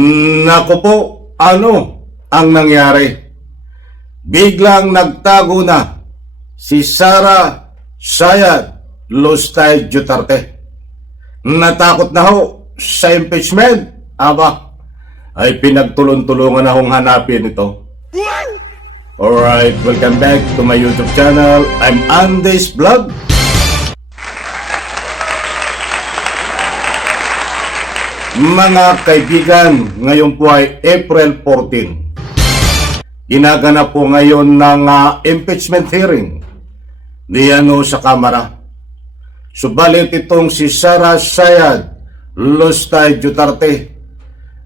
Naku po, ano ang nangyari? Biglang nagtago na si Sara Sayad Lustay Duterte. Natakot na ho sa impeachment. Aba, ay pinagtulong-tulungan na hong hanapin ito. Alright, welcome back to my YouTube channel. I'm Andes Vlog. Mga kaibigan, ngayon po ay April 14. Ginaganap po ngayon ng impeachment hearing diyan sa Kamara. Subalit itong si Sara Sayad Lustay Duterte,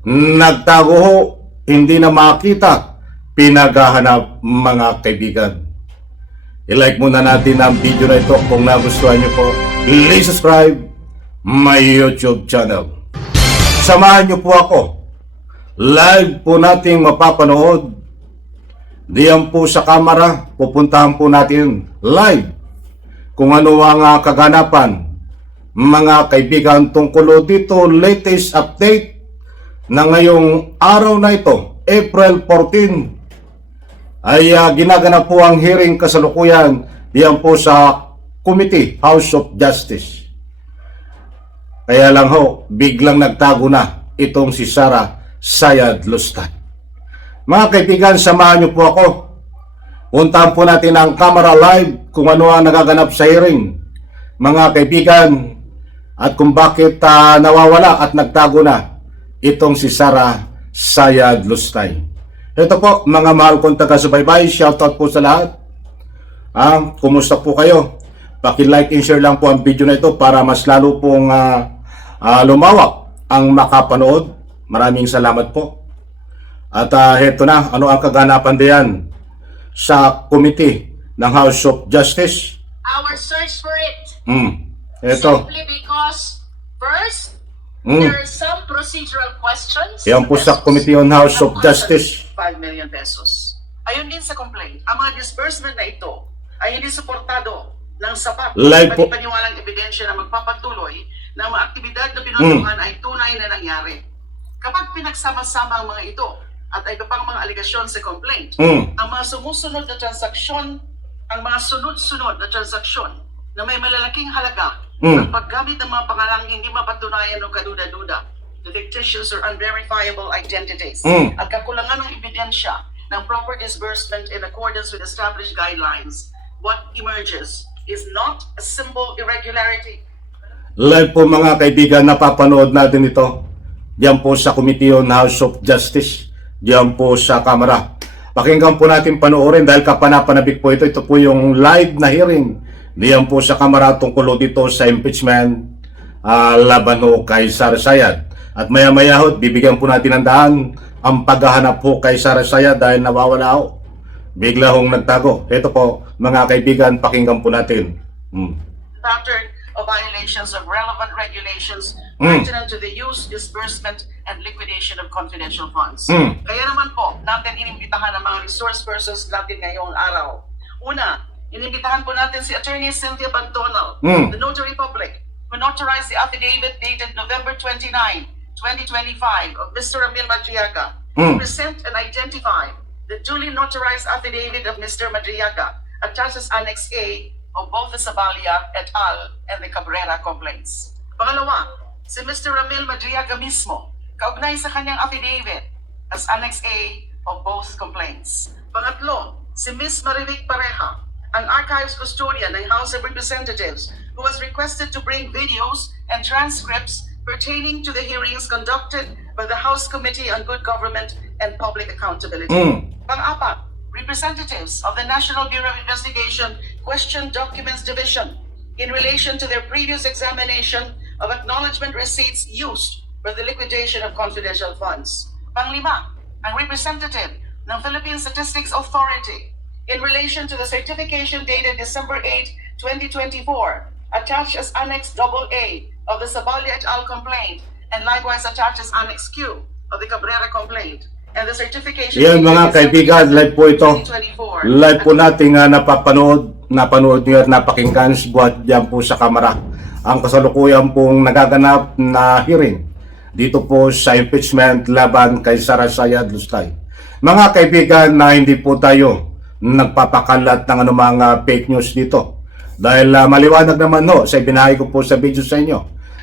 nagtago ho, hindi na makita, pinaghahanap mga kaibigan. I-like muna natin ang video na ito kung nagustuhan nyo po. Please subscribe my YouTube channel. Samahan nyo po ako. Live po nating mapapanood. Diyan po sa Kamara, pupuntahan po natin live kung ano ang kaganapan, mga kaibigan, tungkol dito latest update na ngayong araw na ito, April 14, ay ginaganap po ang hearing kasalukuyan diyan po sa Committee, House of Justice. Kaya lang ho, biglang nagtago na itong si Sara Sayad Lustay. Mga kaibigan, samahan niyo po ako. Puntahan po natin ang Kamara live kung ano ang nagaganap sa hearing, mga kaibigan, at kung bakit nawawala at nagtago na itong si Sara Sayad Lustay. Ito po, mga mahal kong taga-subaybay, shoutout po sa lahat. Kumusta po kayo? Paki-like and share lang po ang video na ito para mas lalo pong lumawak ang makapanood. Maraming salamat po. At heto na, ano ang kaganapan diyan sa committee ng House of Justice? Our search for it. Ito. Simply because, first, there are some procedural questions. Yan po sa Committee on House of Justice. 5 million pesos. Ayun din sa complaint, ang mga disbursement na ito ay hindi suportado ng sapat Live po. paniwalang ebidensya na magpapatuloy ng mga aktibidad na pinuntuhan ay tunay na nangyari. Kapag pinagsama-sama ang mga ito at ay iba pang mga aligasyon sa complaint, ang mga sumusunod na transaksyon, ang mga sunod-sunod na transaksyon na may malalaking halaga ang paggamit ng mga pangalang hindi mapatunayan o kaduda-duda, the fictitious or unverifiable identities, at kakulangan ng ebidensya ng proper disbursement in accordance with established guidelines, what emerges is not a simple irregularity. Live po mga kaibigan, napapanood natin ito. Diyan po sa Committee on House of Justice. Diyan po sa Kamara. Pakinggan po natin panoorin dahil kapanapanabik po ito. Ito po yung live na hearing. Diyan po sa Kamara tungkol dito sa impeachment laban ho kay Sara Sayad. At maya-maya ho, bibigyan po natin ng daan ang paghahanap po kay Sara Sayad dahil nawawala ho. Bigla hong nagtago. Ito po mga kaibigan, pakinggan po natin. Pattern of violations of relevant regulations pertinent to the use, disbursement, and liquidation of confidential funds. Kaya naman po, natin inimbitahan ang mga resource persons natin ngayong araw. Una, inimbitahan po natin si Attorney Cynthia Bantonal, the Notary Public, who notarized the affidavit dated November 29, 2025 of Mr. Ramil Madriaga, to present and identify the duly notarized affidavit of Mr. Madriaga, attached as Annex A of both the Sabalia et al. And the Cabrera complaints. Pangalawa, si Mr. Ramil Madriaga mismo, kaugnay sa kanyang affidavit as Annex A of both complaints. Pangatlo, si Ms. Marivic Pareja, ang archives custodian ng House of Representatives, who was requested to bring videos and transcripts pertaining to the hearings conducted by the House Committee on Good Government and Public Accountability. Pang-apat, representatives of the National Bureau of Investigation Question Documents Division in relation to their previous examination of acknowledgement receipts used for the liquidation of confidential funds. Panglima, ang representative ng Philippine Statistics Authority in relation to the certification dated December 8, 2024, attached as Annex AA of the Sabalia et al. Complaint, and likewise attached as Annex Q of the Cabrera complaint, and the certification Yan mga kaibigan, live po ito. 2024. Live po natin napanood nyo at napakinggan buhat dyan po sa Kamara. Ang kasalukuyan pong nagaganap na hearing dito po sa impeachment laban kay Sara Sayad Lustay. Mga kaibigan, na hindi po tayo nagpapakalat ng anumang fake news dito. Dahil maliwanag naman no, sa ibinahay ko po sa video sa inyo,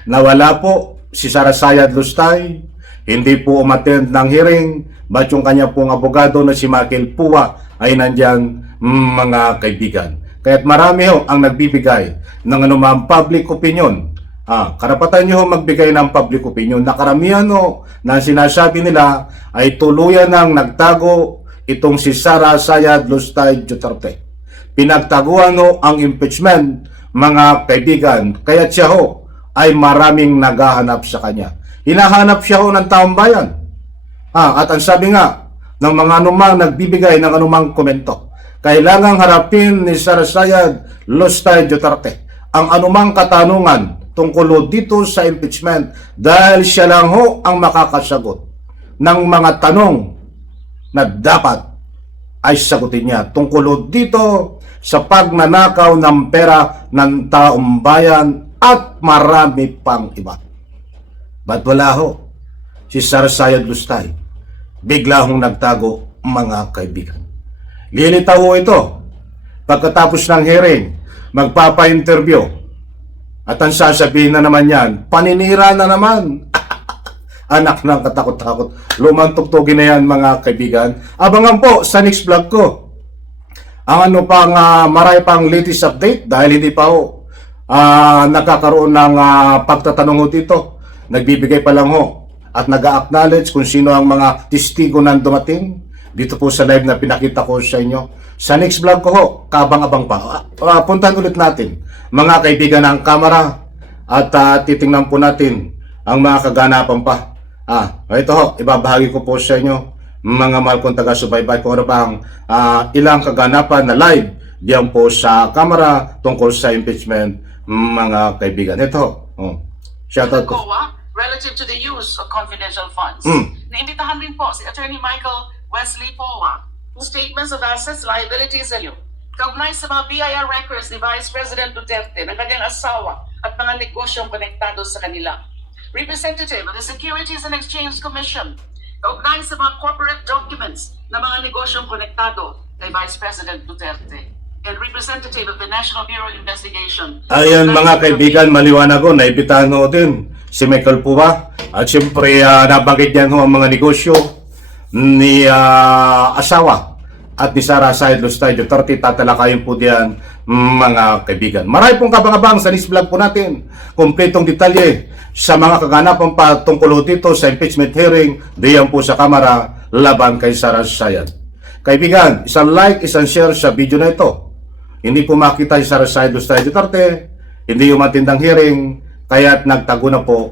na wala po si Sara Sayad Lustay, hindi po umattend ng hearing, ba't yung kanya pong abogado na si Michael Pua ay nandyan, mga kaibigan. Kaya't marami ho ang nagbibigay ng anumang public opinion. Karapatan nyo magbigay ng public opinion na karamihan ho na sinasabi nila ay tuluyan ng nagtago itong si Sara Sayad Lustay Duterte. Pinagtaguan ho ang impeachment, mga kaibigan, kaya siya ho ay maraming naghahanap sa kanya. Hinahanap siya ho ng taong bayan. At ang sabi nga ng mga anumang nagbibigay ng anumang komento, kailangang harapin ni Sara Sayad Lustay Duterte ang anumang katanungan tungkol dito sa impeachment dahil siya lang ho ang makakasagot ng mga tanong na dapat ay sagutin niya tungkol dito sa pagnanakaw ng pera ng taong bayan at marami pang iba. Ba't wala ho si Sara Sayad Lustay? Bigla hong nagtago, mga kaibigan. Lilitaw ho ito pagkatapos ng hearing, magpapa-interview. At ang sasabihin na naman yan, paninira na naman. Anak ng katakot-takot. Lumang tugtugin na yan, mga kaibigan. Abangan po sa next vlog ko. Ang ano pang marami pang latest update dahil hindi pa ho nagkakaroon ng pagtatanong ho dito. Nagbibigay pa lang ho at nag-acknowledge kung sino ang mga testigo na dumating dito po sa live na pinakita ko sa inyo. Sa next vlog ko ho, kabang-abang pa. Puntahan ulit natin, mga kaibigan, ng kamera at titingnan po natin ang mga kaganapan pa. Ito ho, ibabahagi ko po sa inyo, mga mahal kong taga-subaybay, kung ano bang ilang kaganapan na live diyan po sa kamera tungkol sa impeachment, mga kaibigan. Ito ho, shoutout po. COA relative to the use of confidential funds. Naimbitahan rin po si Attorney Michael Wesley Poa, whose statements of assets, liabilities, and kaugnay sa mga BIR records ni Vice President Duterte ng kanyang asawa at mga negosyong konektado sa kanila. Representative of the Securities and Exchange Commission, kaugnay sa mga corporate documents ng mga negosyong konektado kay Vice President Duterte. And representative of the National Bureau of Investigation. Ayan, mga kaibigan, maliwanag ko, naibitahan ho din si Michael Pua. At siyempre, nabanggit niyan ho ang mga negosyo ni asawa at ni Sara Sayad Lustay Duterte. Tatalakayin po diyan, mga kaibigan. Marami pong kabang-abang sa next vlog po natin. Kompletong detalye sa mga kaganapan pa tungkol dito sa impeachment hearing diyan po sa kamera laban kay Sara Sayad. Kaibigan, isang like, isang share sa video na ito. Hindi po makita si Sara Sayad Lustay Duterte, hindi yung matindang hearing, kaya't nagtago na po